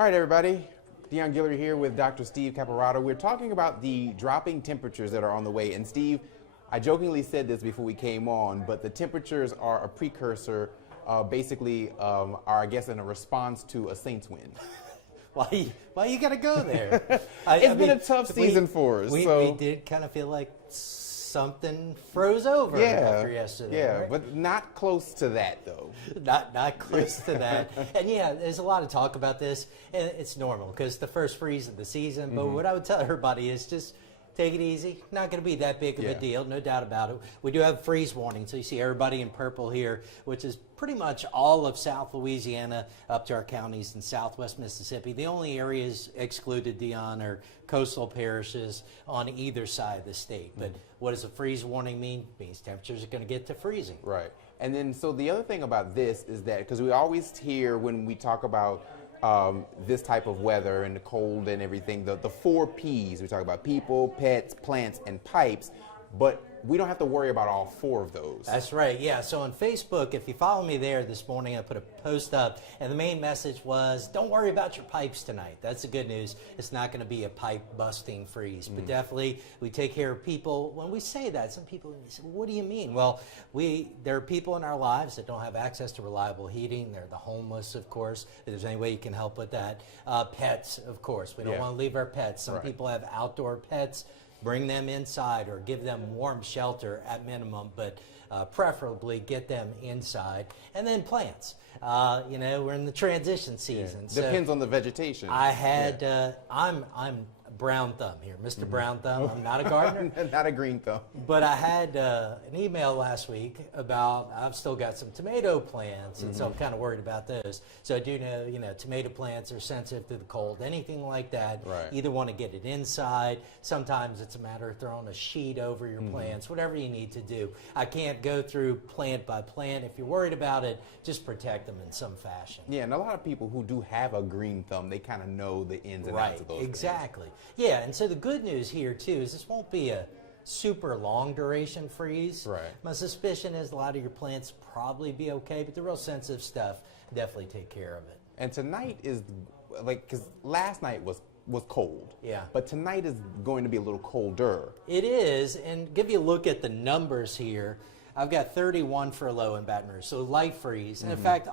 All right, everybody. Deon Dr here with Dr. Steve Caparato. We're talking about the dropping temperatures that are on the way. And Steve, I jokingly said this before we came on, but the temperatures are a precursor, basically, are, I guess, in a response to a Saints win. Why you gotta go there? It's been a tough season for us. We did kind of feel like something froze over after yesterday. Yeah, right? but not close to that, though. Not close to that. And yeah, there's a lot of talk about this, and it's normal because the first freeze of the season. But what I would tell everybody is just take it easy. Not going to be that big of a deal, no doubt about it. We do have freeze warning, so you see everybody in purple here, which is pretty much all of South Louisiana up to our counties in Southwest Mississippi. The only areas excluded, Deon, are coastal parishes on either side of the state. But what does a freeze warning mean? It means temperatures are going to get to freezing. Right. And then, so the other thing about this is that, because we always hear when we talk about this type of weather and the cold and everything, the 4 Ps. We talk about people, pets, plants, and pipes, but we don't have to worry about all 4 of those. That's right, yeah. So on Facebook, if you follow me there this morning, I put a post up, and the main message was, don't worry about your pipes tonight. That's the good news. It's not going to be a pipe-busting freeze, but definitely we take care of people. When we say that, some people say, well, what do you mean? Well, there are people in our lives that don't have access to reliable heating. They're the homeless, of course. If there's any way you can help with that. Pets, of course. We don't want to leave our pets. Some people have outdoor pets. Bring them inside or give them warm shelter at minimum, but preferably get them inside. And then plants. You know, we're in the transition season. So depends on the vegetation. I had, I'm brown thumb here, Mr. Brown Thumb. I'm not a gardener. Not a green thumb. But I had an email last week about, I've still got some tomato plants, and so I'm kind of worried about those. So I do know, you know, tomato plants are sensitive to the cold, anything like that. Right. Either want to get it inside. Sometimes it's a matter of throwing a sheet over your plants, whatever you need to do. I can't go through plant by plant. If you're worried about it, just protect them in some fashion. Yeah, and a lot of people who do have a green thumb, they kind of know the ins and outs of those exactly. things. Yeah, and so the good news here, too, is this won't be a super long duration freeze. Right. My suspicion is a lot of your plants probably be okay, but the real sensitive stuff, definitely take care of it. And tonight is, like, because last night was cold. Yeah. But tonight is going to be a little colder. It is, and give you a look at the numbers here. I've got 31 for a low in Baton Rouge, so light freeze. And in fact,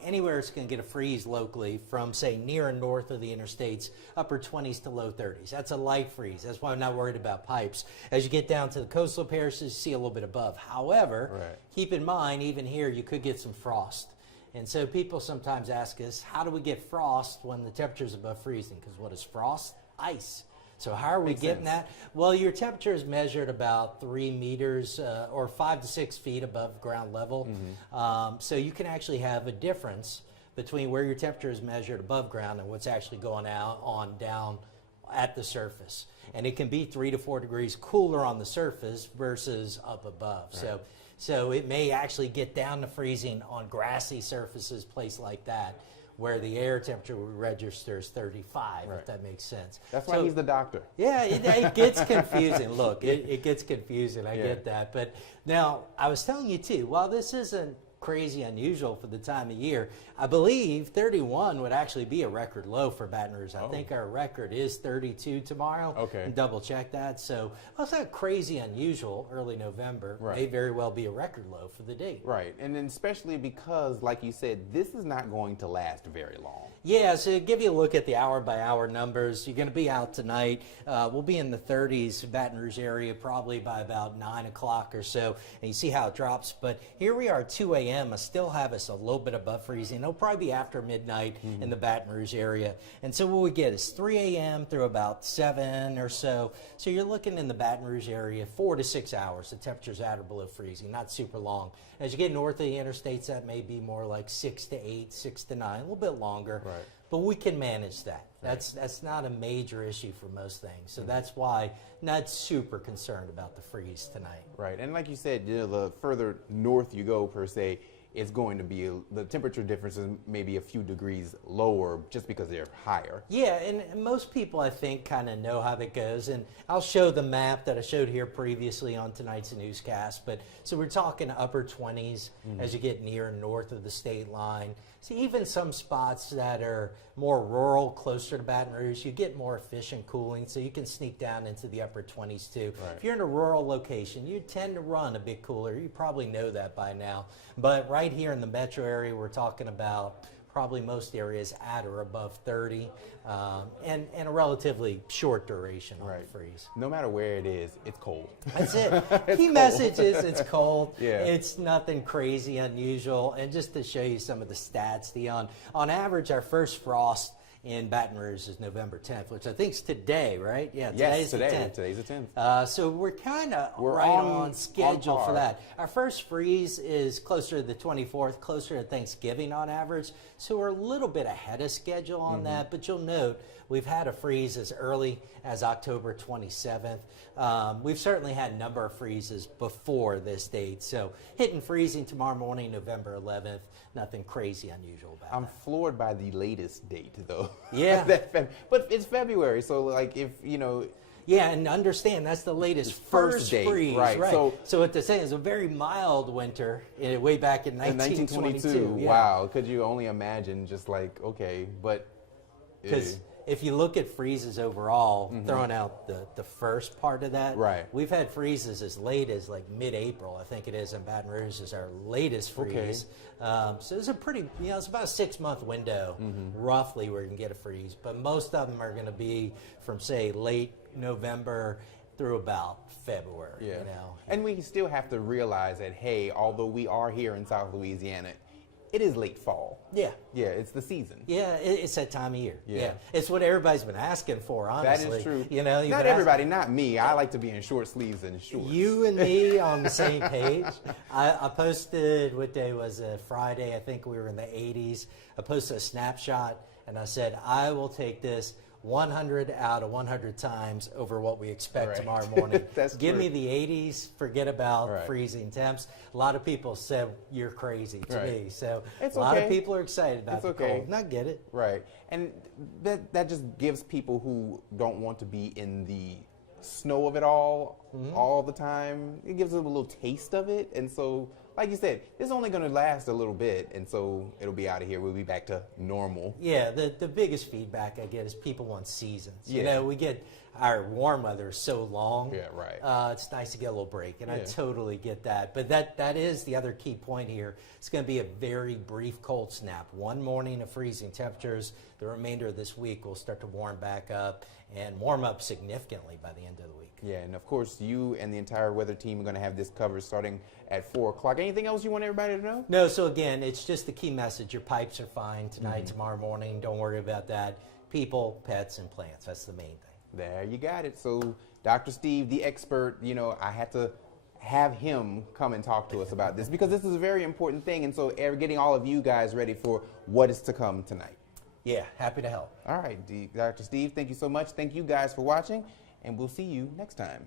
anywhere it's going to get a freeze locally from, say, near and north of the interstates, upper 20s to low 30s. That's a light freeze. That's why I'm not worried about pipes. As you get down to the coastal parishes, you see a little bit above. However, keep in mind, even here, you could get some frost. And so people sometimes ask us, how do we get frost when the temperature's above freezing? Because what is frost? Ice. So how are we getting that? Well, your temperature is measured about 3 meters or 5 to 6 feet above ground level. So you can actually have a difference between where your temperature is measured above ground and what's actually going down at the surface. And it can be 3 to 4 degrees cooler on the surface versus up above. So it may actually get down to freezing on grassy surfaces, place like that, where the air temperature registers 35, if that makes sense. That's why he's the doctor. Yeah, it gets confusing. Look, it gets confusing. I get that. But now, I was telling you, too, while this isn't crazy unusual for the time of year, I believe 31 would actually be a record low for Baton Rouge. I think our record is 32 tomorrow. Okay. And double check that. So that's not crazy unusual. Early November may very well be a record low for the day. Right, and then especially because, like you said, this is not going to last very long. Yeah, so to give you a look at the hour-by-hour numbers, you're going to be out tonight. We'll be in the 30s, Baton Rouge area, probably by about 9 o'clock or so, and you see how it drops. But here we are, 2 a.m. I still have us a little bit above freezing. It'll probably be after midnight in the Baton Rouge area. And so what we get is 3 a.m. through about 7 or so. So you're looking in the Baton Rouge area, 4 to 6 hours. The temperature's at or below freezing, not super long. As you get north of the interstates, that may be more like 6 to 8, 6 to 9, a little bit longer. Right. But we can manage that. That's not a major issue for most things. So that's why not super concerned about the freeze tonight. Right, and like you said, the further north you go, per se, it's going to be, the temperature differences maybe a few degrees lower just because they're higher. Yeah, and most people, I think, kind of know how that goes. And I'll show the map that I showed here previously on tonight's newscast. But so we're talking upper 20s as you get near and north of the state line. So even some spots that are more rural, closer to Baton Rouge, you get more efficient cooling, so you can sneak down into the upper 20s too. Right. If you're in a rural location, you tend to run a bit cooler. You probably know that by now. But right here in the metro area, we're talking about probably most areas at or above 30, and a relatively short duration on the freeze. No matter where it is, it's cold. That's it. Key message is it's cold. Yeah. It's nothing crazy, unusual. And just to show you some of the stats, Deon, on average, our first frost in Baton Rouge is November 10th, which I think is today, right? Yeah, today's the 10th. Today's the 10th. So we're kind of right on schedule for that. Our first freeze is closer to the 24th, closer to Thanksgiving on average. So we're a little bit ahead of schedule on that, but you'll note we've had a freeze as early as October 27th. We've certainly had a number of freezes before this date. So hitting freezing tomorrow morning, November 11th, nothing crazy unusual about I'm floored by the latest date, though. Yeah. But it's February, so like if, you know. Yeah, and understand that's the latest first date, freeze. right. So what they're saying is a very mild winter way back in 1922. Yeah. Wow, could you only imagine just like, okay, but. Because if you look at freezes overall, throwing out the first part of that, we've had freezes as late as like mid-April. I think it is in Baton Rouge is our latest freeze. So it's a pretty, it's about a 6-month window roughly where you can get a freeze. But most of them are going to be from say late November through about February. Yeah. And we still have to realize that, hey, although we are here in South Louisiana, it is late fall. Yeah. Yeah, it's the season. Yeah, it's that time of year. Yeah. It's what everybody's been asking for, honestly. That is true. Not everybody, not me. I like to be in short sleeves and shorts. You and me on the same page. I posted, what day was it? Friday, I think we were in the 80s. I posted a snapshot and I said, I will take this 100 out of 100 times over what we expect tomorrow morning. Give me the 80s, forget about freezing temps. A lot of people said you're crazy to me. So it's a lot of people are excited about the cold. And I get it. Right. And that just gives people who don't want to be in the snow of it all the time, it gives them a little taste of it. And so, like you said, it's only going to last a little bit, and so it'll be out of here. We'll be back to normal. Yeah, the biggest feedback I get is people want seasons. You know, we get our warm weather is so long. Yeah, right. It's nice to get a little break, and I totally get that. But that is the other key point here. It's going to be a very brief cold snap. One morning of freezing temperatures. The remainder of this week will start to warm back up and warm up significantly by the end of the week. Yeah, and of course, you and the entire weather team are going to have this covered starting at 4 o'clock. Anything else you want everybody to know? No, so again, it's just the key message. Your pipes are fine tonight, tomorrow morning. Don't worry about that. People, pets, and plants. That's the main thing. There you got it. So Dr. Steve, the expert, I had to have him come and talk to us about this because this is a very important thing. And so getting all of you guys ready for what is to come tonight. Yeah, happy to help. All right, Dr. Steve, thank you so much. Thank you guys for watching, and we'll see you next time.